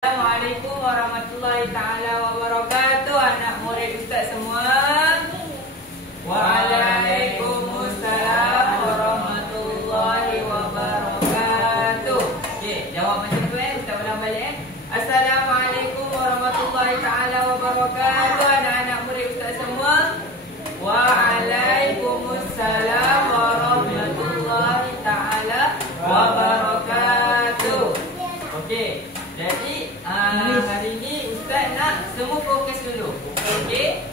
Assalamualaikum warahmatullahi taala wabarakatuh. Anak murid ustaz semua. Waalaikumsalam warahmatullahi wabarakatuh. Okey, jawab macam tu ustaz ulang balik Assalamualaikum warahmatullahi taala wabarakatuh. Anak-anak murid ustaz semua. Waalaikumsalam warahmatullahi taala wabarakatuh. Okey. Jadi hari ni ustaz nak semua fokus dulu. Okey?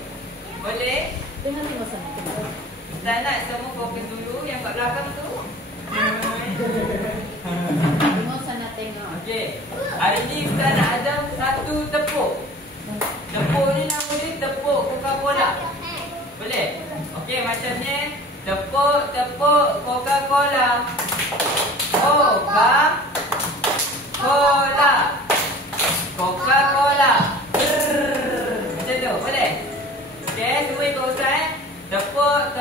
Boleh? Ustaz nak semua fokus dulu. Yang kat belakang tu Tengok sana tengok. Okey. Hari ni ustaz nak ada satu tepuk. Tepuk ni nama dia tepuk Coca-Cola. Boleh? Okey, macam ni. Tepuk Coca-Cola. Coca-Cola. Macam tu, boleh? Okey, semua ikut ustaz. Tepuk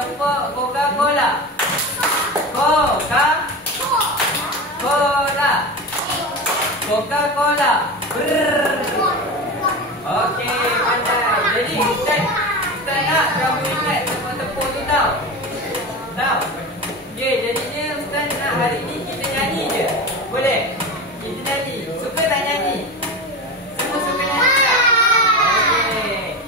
Coca-Cola. Coca-Cola. Okey, pandai. Jadi ustaz nak kamu ingat tepuk tu tau. Okey, jadinya ustaz nak hari ni kita nyanyi je. Boleh? Kita nyanyi. Suka tak nyanyi? Semua suka nyanyi tak? Okey.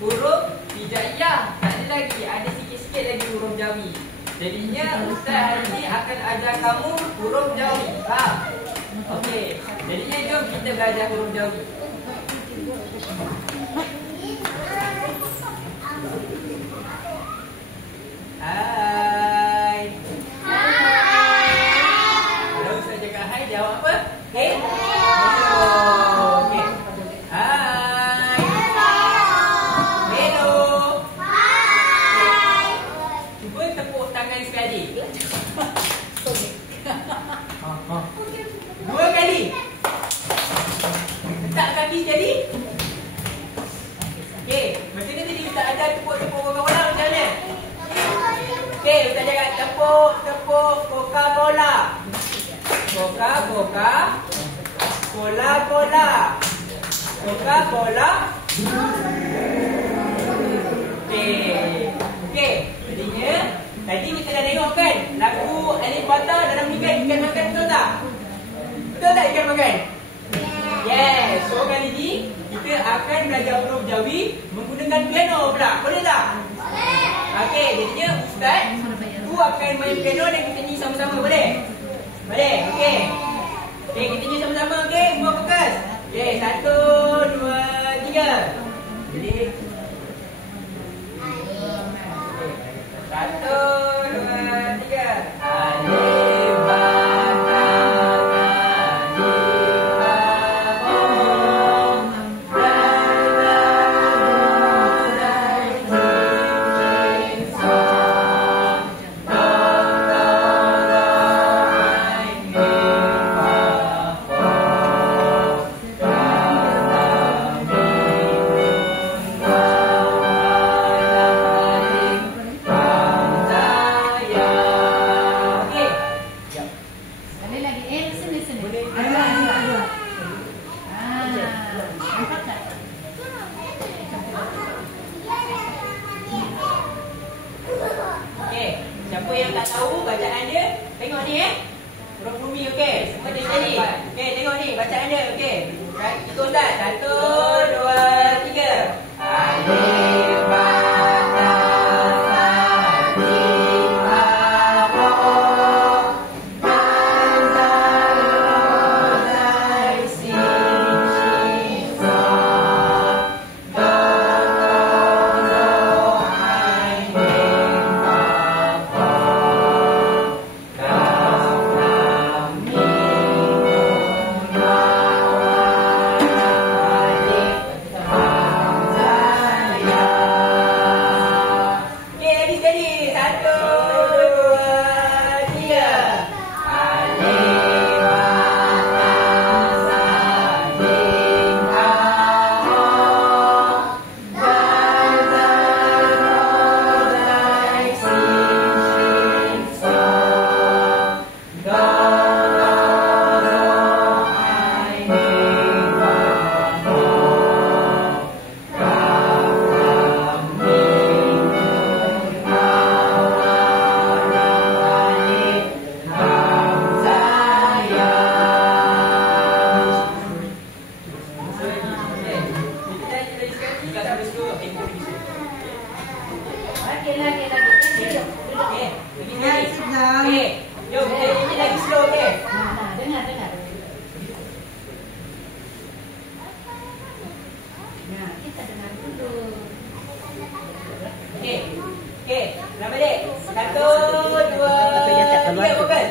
Huruf hijaiyah. Tak ada lagi. Ada sikit-sikit lagi huruf jawi. Jadinya ustaz hari ni akan ajar kamu huruf jawi. Faham? Okey. Jadinya jom kita belajar huruf jawi. Hai. Kalau ustaz cakap hai, jawab apa? Hey. Okey. Hai. Dua kali. Letak kaki jadi. Okey, macam ni tadi ustaz ada tepuk-tepuk Coca-Cola macam mana? Okey, ustaz cakap tepuk Coca-Cola. Coca-Cola. Okey, jadinya tadi kita dah tengok kan lagu Alif Bata dalam ikan makan, betul tak? Betul tak ikan makan? Yes. So kali ni kita akan belajar huruf jawi menggunakan piano pula. Boleh tak? Boleh. Okey, jadinya ustaz tu akan main piano dan kita nyanyi sama-sama. Boleh? Boleh. Okey. Okey, kita nyanyi sama-sama. Okey, semua fokus. Okey, 1, 2, 3. Jadi 1, 2, 3. Alif Bata siapa yang tak tahu bacaan dia, tengok ni huruf bumi, okey. Semua jadi. Okey, tengok ni bacaan dia, okey. Ikut tak? 1, 2, 3. Alif, ba. lagi. Duduk. Okey. Lagi sekali. Okey. Jom kita nyanyi lagi slow, okey. Nah, dengar. Nah, kita dengar dulu. Okey. Selamat balik. 1, 2, 3, vokal.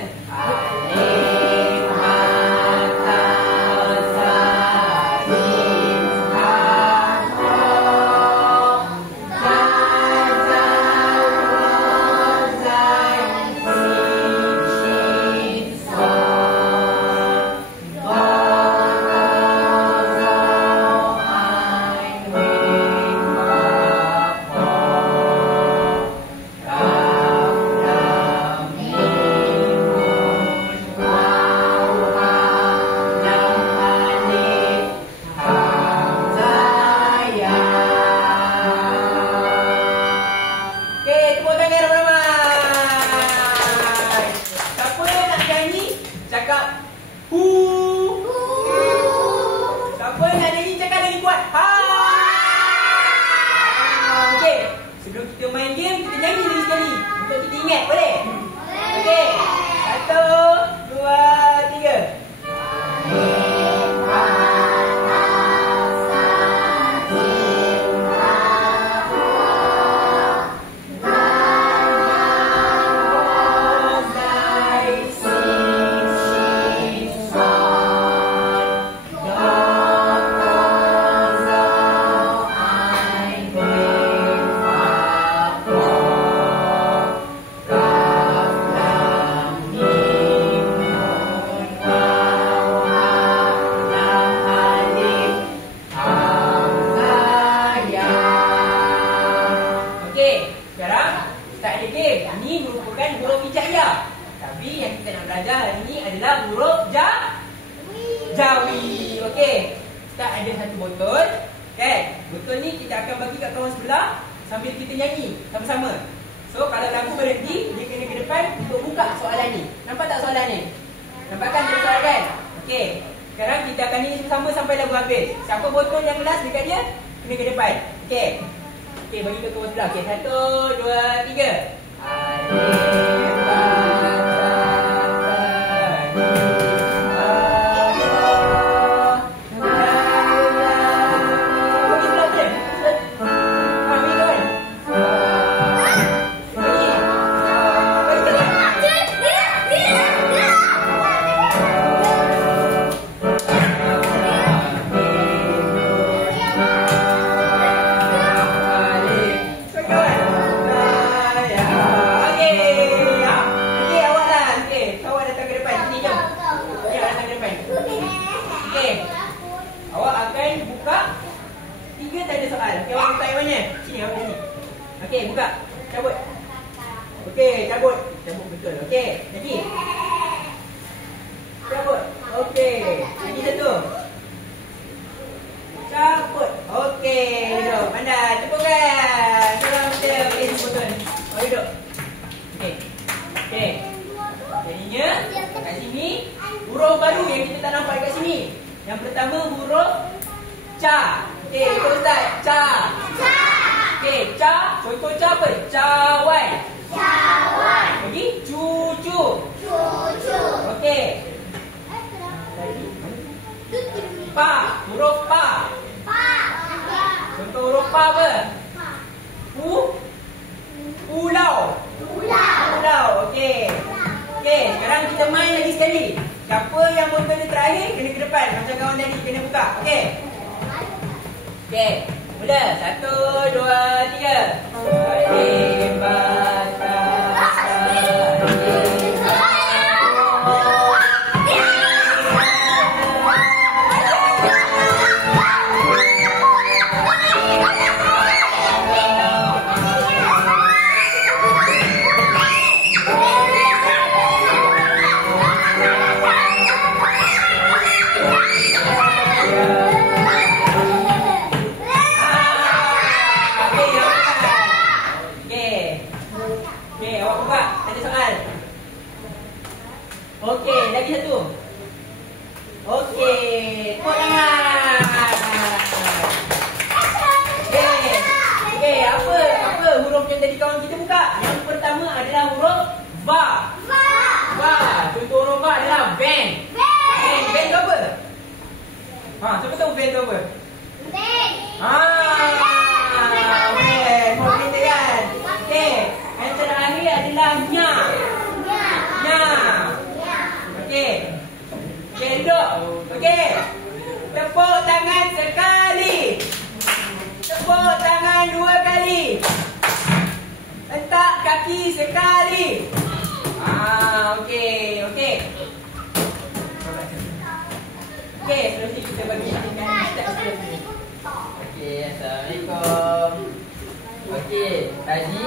Sebelum kita main game, kita nyanyi lagi sekali untuk kita ingat, boleh? Okey. 1, 2, 3. Ini merupakan huruf hijaiyah. Tapi yang kita nak belajar hari ini adalah huruf Jawi. Okey. Kita ada satu botol. Kan? Botol ni kita akan bagi kat kawan sebelah sambil kita nyanyi sama-sama. So kalau lagu berhenti, dia kena ke depan untuk buka soalan ni. Nampak tak soalan ni? Nampak kan dia soalan kan? Okey. Sekarang kita akan nyanyi sama-sama sampai lagu habis. Siapa botol yang last dekat dia, kena ke depan. Okey. Okey, bagi ke kawan sebelah. Okey, 1, 2, 3. Awak akan buka 3 tanda soal. Okey, awak buka yang mana? Sini, awak sini. Okey, buka. Cabut. Okey, cabut. Cabut betul. Okey, lagi. Cabut. Okey, lagi satu. Cabut. Okey, duduk. Pandai, tepukkan. Salam kita. Okey, betul. Oh, duduk. Okey. Okey. Jadinya kat sini huruf baru yang kita tak nampak kat sini. Yang pertama huruf ca. Okey, betul Ustaz. Ca. Okey, ca. Contoh ca apa? Cawan. Lagi cucu. Okey. Pa. Huruf pa. Contoh huruf pa apa? Pulau. Okey. Okey, sekarang kita main lagi sekali. Siapa yang botol dia terakhir kena ke depan. Macam kawan tadi kena buka. Okey. Okey. Mula. 1, 2, 3. Okey, kawan kita buka. Yang pertama adalah huruf Va. Va. Contoh huruf Va adalah van. Van tu apa? Siapa tahu van tu apa? Van. Mau kita kan? Okey. Yang terakhir adalah nya. Nya. Okey. Okey, duduk. Okey. Tepuk tangan sekali. Tepuk tangan 2 kali. Letak kaki sekali. Okey. Okey, seterusnya kita bagi step ni. Okey, Assalamualaikum. Okey, tadi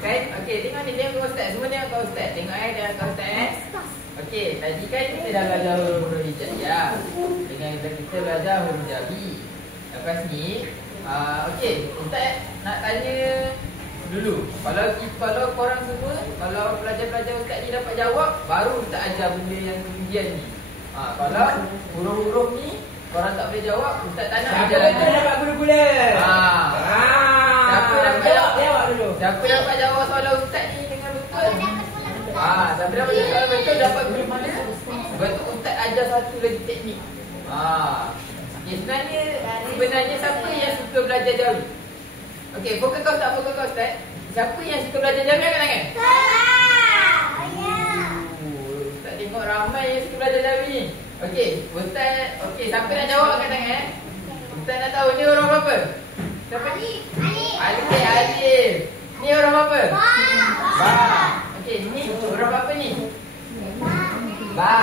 kan, okey, tengok ni, tengok Ustaz. Semua tengok kau Ustaz. Tengok tengok Ustaz. Okey, tadi kan kita dah belajar huruf hijaiyah. Dengan kita belajar huruf hijabi. Lepas ni, okey, Ustaz nak tanya dulu. Kalau korang semua, kalau pelajar-pelajar Ustaz ni dapat jawab, baru Ustaz ajar benda yang ujian ni. Kalau huruf-huruf ni korang tak boleh jawab, Ustaz tak nak ajar lagi. Siapa dapat gula-gula? Siapa dapat jawab dulu? Siapa dapat jawab soalan Ustaz ni dengan betul? Siapa dapat jawab soalan betul dapat gula-gula. Sebab tu Ustaz ajar satu lagi teknik. Sebenarnya siapa yang suka belajar jawi? Okey, fokus kau Ustaz. Siapa yang suka belajar jawi angkat tangan? Ustaz tengok ramai yang suka belajar jawi ni. Okey, Ustaz, siapa nak jawab angkat tangan? Ustaz nak tahu ni huruf apa? Siapa ni? Alif. Ni huruf apa? Ba. Okey, ni huruf apa ni? Ba.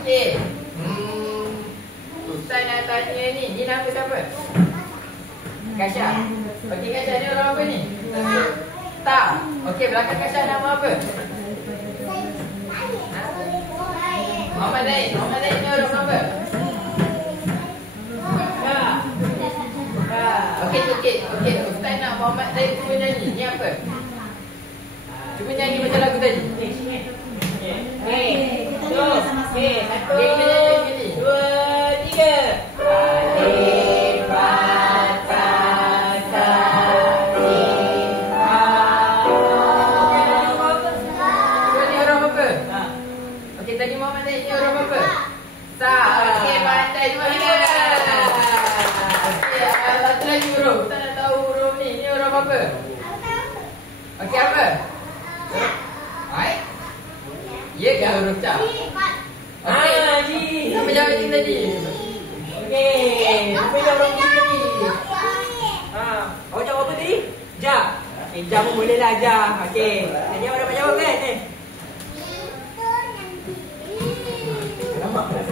Okey. Ustaz nak tanya ni nama siapa? Kasya. Okey, Kasya ni huruf apa ni? Ta. Okey, belakang Kasya nama apa? Muhammad Zaid ni huruf apa? Okey. Ustaz nak Muhammad Zaid cuba nyanyi. Ni apa? Cuba nyanyi macam lagu tadi. Satu, 2, 3. Alif, Ba, Ta, Sa, Jim, Ha. Ni huruf apa? Okey, tadi Muhammad Zaid ni huruf apa? Sa. Okey, pandai juga. Okey, satu lagi huruf. Kita nak tahu huruf ni. Ni huruf apa? Okey, apa? Hai? Ya ke huruf Ca? Okey. Siapa jawab ni tadi? Okey. Siapa jawab ni tadi? Awak jawab apa tadi? Ja. Okey, ja pun boleh lah, ja. Okey. Jadi awak dapat jawab kan? Nampak tak?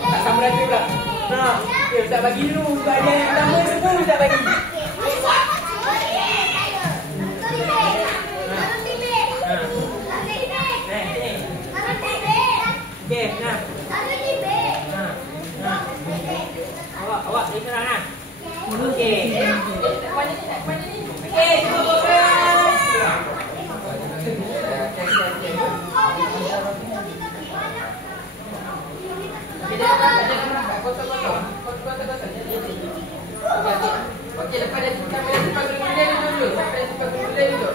Tak sama raja pula. Okay, Ustaz bagi dulu. Bahagian yang pertama semua Ustaz bagi. Okey, nah. Awak ni serang ah. Okey. Mana ni? Okey, cuba fokus. Okey, lepas dah sampai simpan gula dulu. Sampai simpan gula dulu.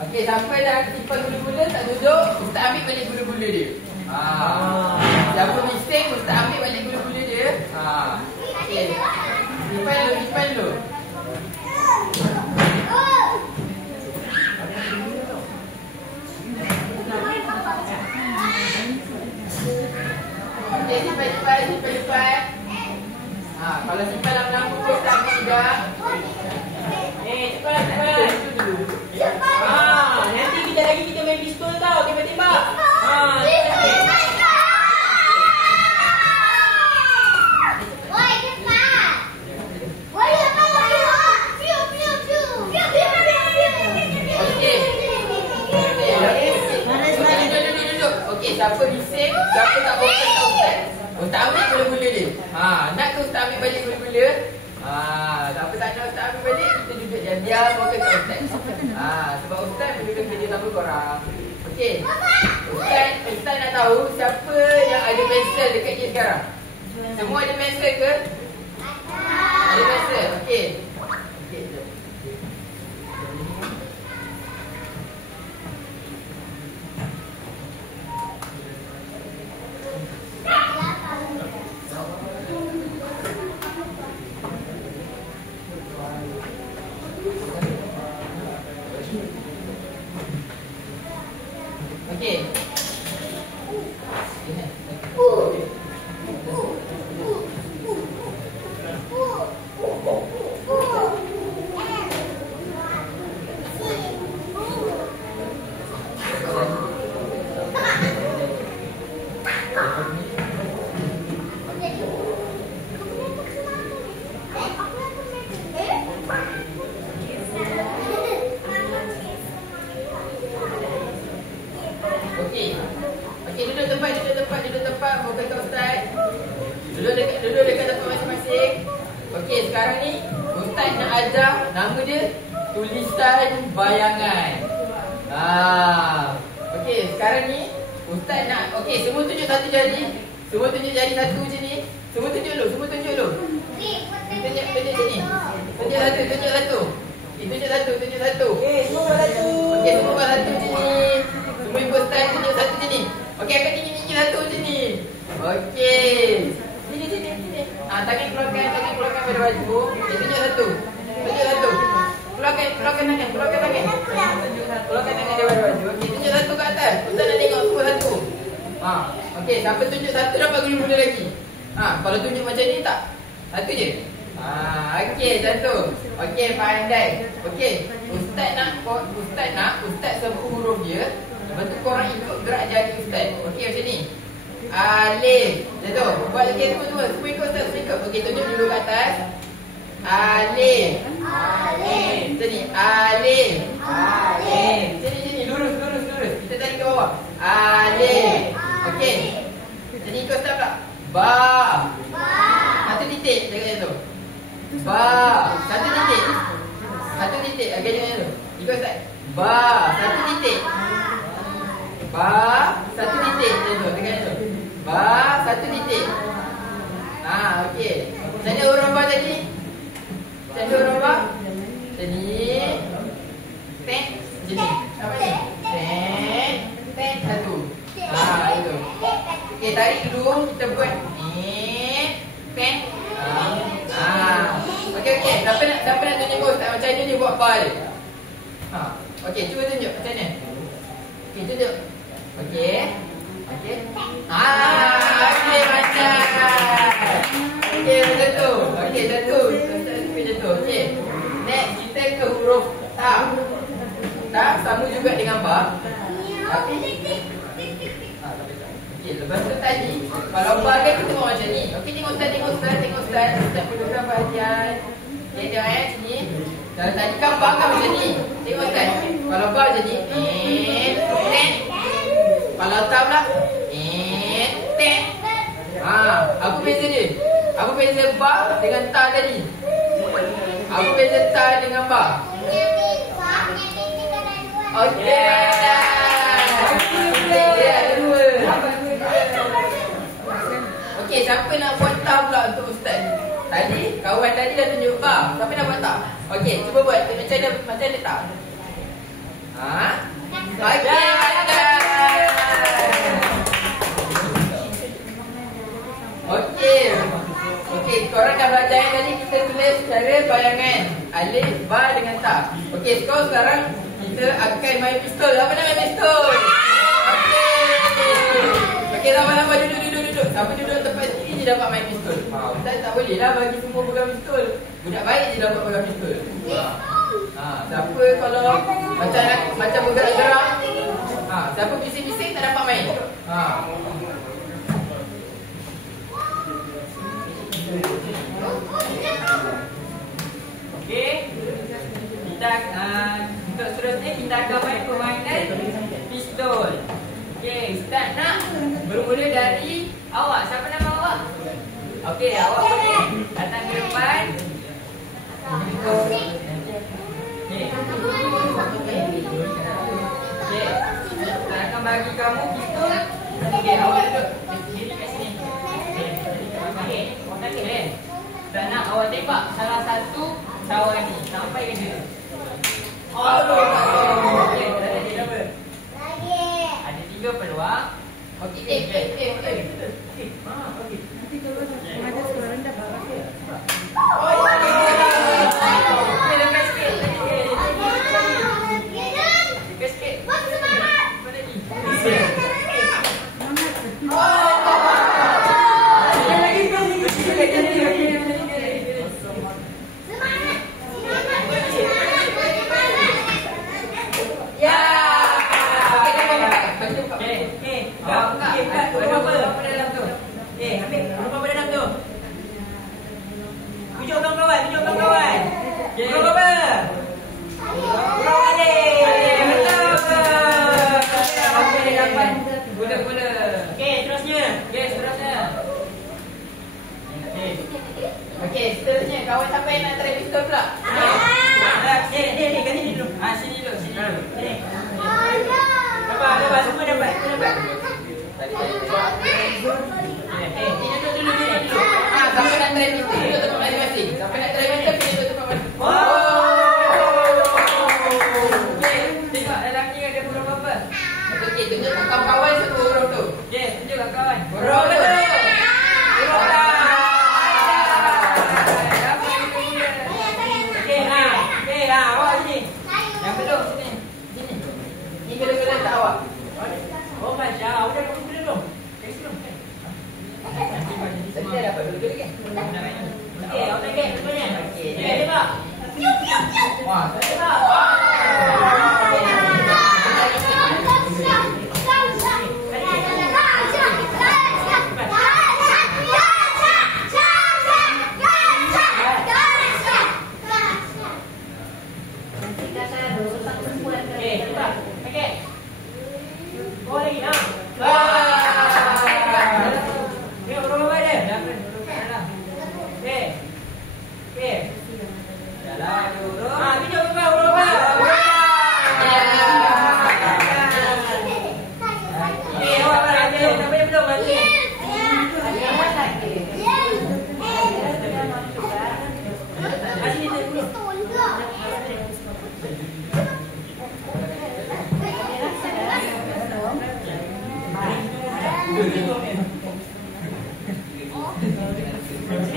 Okey, sampai dah simpan gula-gula tak duduk, Ustaz ambil balik gula-gula dia. Siapa bising, Ustaz ambil balik gula-gula dia. Okey. Simpan dulu. Okey, simpan. Kalau simpan lama-lama tu Ustaz ambil juga. Cepat. Nanti kita main pistol tau, tembak-tembak. Okey, siapa bising, siapa tak fokus tak Ustaz ambil gula-gula dia. Nak ke Ustaz ambil balik gula-gula? Siapa tak nak Ustaz ambil balik, kita duduk diam-diam fokus kat Ustaz. Sebab Ustaz berikan kerja sama korang. Okey. Ustaz nak tahu siapa yang ada pensel dekat dia sekarang? Semua ada pensel ke? Ada pensel. Okey. Okey, sekarang ni Ustaz nak ajar nama dia tulisan bayangan. Okey, sekarang ni Ustaz nak, okey, semua tunjuk satu jari. Semua tunjuk jari satu macam ni. Semua tunjuk dulu, semua tunjuk dulu. Tunjuk sini. Tunjuk satu, tunjuk satu. Tunjuk satu, tunjuk satu. Okey, semua buat satu. Okey, semua buat satu macam ni. Semua ikut style tunjuk satu macam ni. Okey, angkat tinggi-tinggi satu macam ni. Okey. Sini. Tangan keluarkan pada baju. Tunjuk satu. Tunjuk satu. Keluarkan tangan. Keluarkan tangan daripada baju. Okey, tunjuk satu kat atas. Ustaz nak tengok semua satu. Okey, siapa tunjuk satu dapat guna mula lagi. Kalau tunjuk macam ni tak? Satu je. Okey, satu. Okey, pandai. Okey, Ustaz sebut huruf dia. Lepas tu korang ikut gerak jari Ustaz. Okey, macam ni. Alif. Jatuh. Buat lagi semua. Semua ikut Ustaz. Okey, tunjuk dulu kat atas. Alif. Macam ni. Alif. Sini. Lurus. Kita tarik ke bawah. Alif. Okey. Jadi ikut Ustaz pula. Ba. Satu titik. Jangan tu. Ba. Satu titik. Okey, jangan tu. Ikut Ustaz. Ba. Satu titik. Ba. Satu titik. Jangan tu. Jangan tu. Ba. Satu titik. Okey. Macam mana huruf ba tadi? Macam mana huruf ba? Macam ni. Tek. Macam ni. Apa ni? Tek. Satu. Itu. Okey, tarik dulu. Kita buat tek. Okey. Siapa nak tunjuk Ustaz macam ni dia buat ba dia? Okey, cuba tunjuk macam mana? Okey, tunjuk. Okey, macam. Okey, macam tu. Okey, jatuh. Okey. Next, kita ke huruf ta. Ta sama juga dengan ba. Okey, lepas tu tadi kalau ba kan kita tengok macam ni. Okey, tengok Ustaz. Ustaz perlukan perhatian. Okey, tengok macam ni. Kalau tadi kan ba kan macam ni. Tengok Ustaz. Kalau ba macam ni. Kalau ta pula. Apa beza dia? Apa beza ba dengan ta tadi? Apa beza ta dengan ba? Okey. Dia ada dua. Okey, siapa nak buat ta pula untuk Ustaz? Tadi, kawan tadi dah tunjuk ba. Siapa nak buat ta? Okey, cuba buat. Macam mana ta? Okey, Okey, korang dah belajar yang tadi kita tulis cara bayangan alif, ba dengan ta. Okey, sekarang kita akan main pistol. Apa nak main pistol? Okey, lama-lama duduk. Siapa duduk tempat sini je dapat main pistol. Ustaz tak boleh lah bagi semua pegang pistol. Budak baik je dapat pegang pistol. Siapa kalau macam bergerak-gerak, siapa bising-bising tak dapat main. Okey. Untuk seterusnya kita akan main permainan pistol. Okey, Ustaz nak bermula dari awak. Siapa nama awak? Okey, awak boleh datang ke depan. Okey. Kita akan bagi kamu pistol. Okey, awak duduk diri kat sini. Okey. Dan nak awak tembak salah satu cawan ni sampai ke dia. Okey, ada tiga apa? Ada 3 peluang. Okey, okey. Nanti kalau ada suara rendah bawah dia. Dekat sikit. Dekat sikit. Mana ni? Okey, seterusnya kawan siapa yang nak try pistol pula? Ni, kat sini dulu. Sini dulu, sini dulu. Dapat, semua dapat. Ini dulu ni. Siapa nak try pistol? Duduk tempat masing-masing. Siapa nak try pistol, duduk tempat masing-masing. Tengok lelaki ada burung apa? Okey, tunjuk kat kawan satu burung tu. Okey, tunjuk kat kawan. Burung tu. Burung dah. Awak sini. Yang belum sini. Sini. Ni gila-gila tak awak. Oh, Masya. Udah kamu gila belum? Dari belum? Tadi dah dapat dulu kan? Okey, awak nak get sebenarnya. Okey. Tengok. Wah, tengok.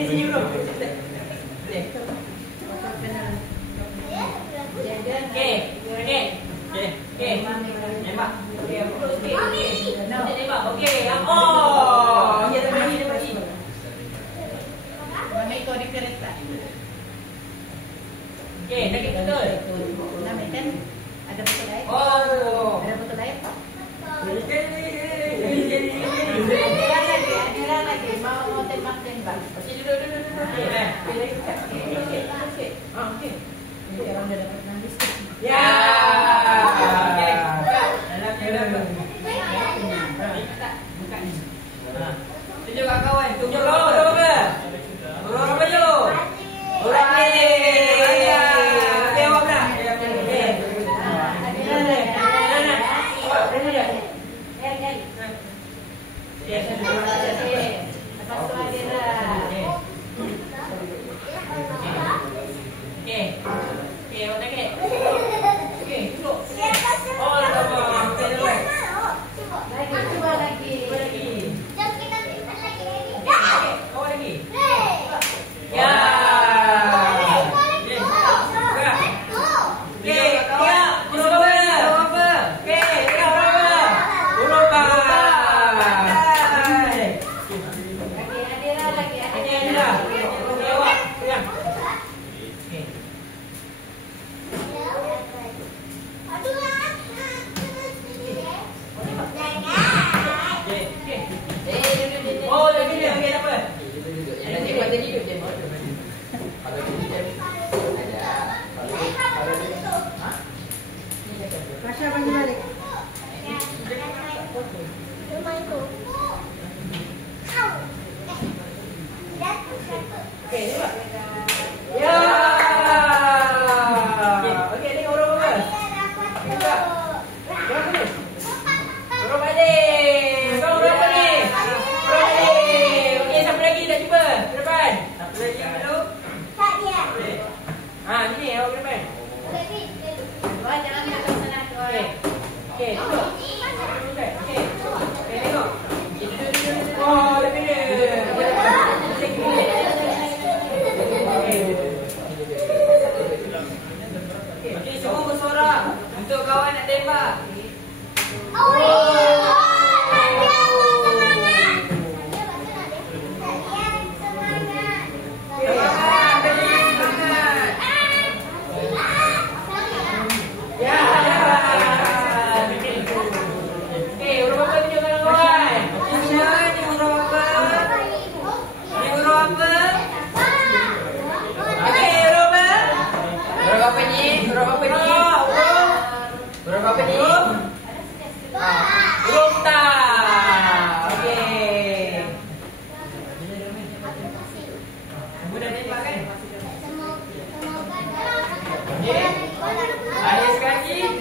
Sini bro. Okey. Tembak. Okey. Tembak. Okey. Oh, dia tadi. Mana itu di kereta? Okey, dah betul. Nama kan ada betul lain. Oh. Ada betul lain. Ada lagi. Mau tembak. Duduk. Okey. Jadi orang dah dapat nangis. Ya. Okey. Dalam. Tunjuk kat kawan. Tunjuk burung apa? Burung apa je? Burung lele. Okey, awak nak? Okey.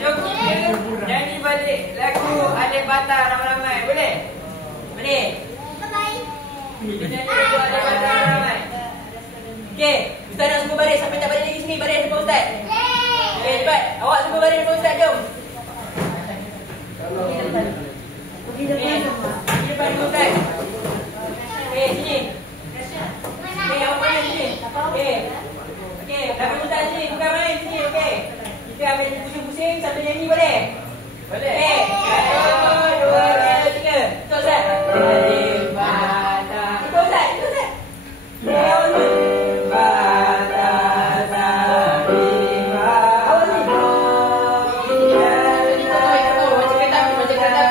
Jom kita nyanyi balik lagu Alif Bata ramai-ramai. Boleh? Boleh? Kita nyanyi lagu Alif Bata ramai-ramai. Okey, Ustaz nak semua baris. Sampai tak baris lagi sini, baris depan Ustaz. Okey, cepat. Awak semua baris depan Ustaz, jom. Pergi depan depan Ustaz. Okey, sini. Okey, awak mana sini? Okey. Okey, belakang Ustaz sini. Bukan main sini, okey. Kita ambil pusing-pusing sambil nyanyi, boleh? Boleh. Okey. 1, 2, 3. Betul Ustaz? Alif Bata. Itu Ustaz, itu Ustaz. Alif Bata Salim Awal ni. Macam kata.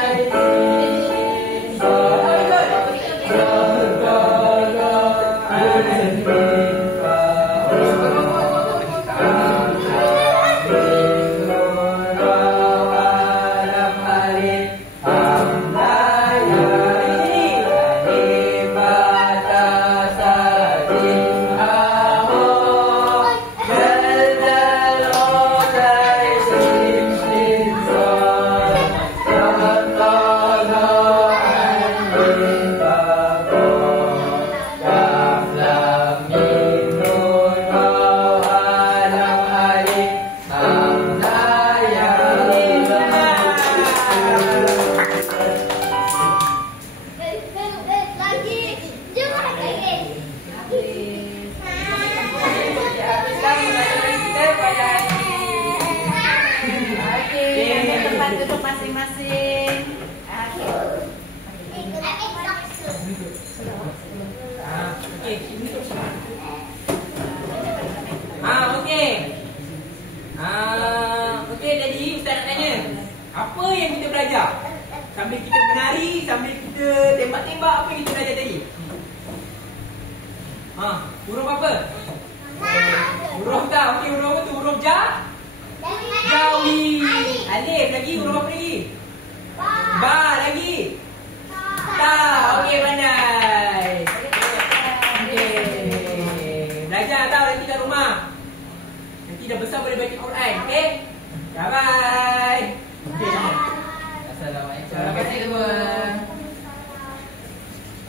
Duduk masing-masing. Okey, jadi Ustaz nak tanya. Apa yang kita belajar? Sambil kita menari, sambil kita tembak-tembak, apa yang kita belajar tadi? Huruf apa? Huruf tak? Okey, huruf apa tu? Huruf ja? Jawi. Alif lagi, huruf apa lagi? Ba lagi. Ta. Okey, pandai. Okey. Belajar tau nanti kat rumah. Nanti dah besar boleh baca Quran, okey? Bye.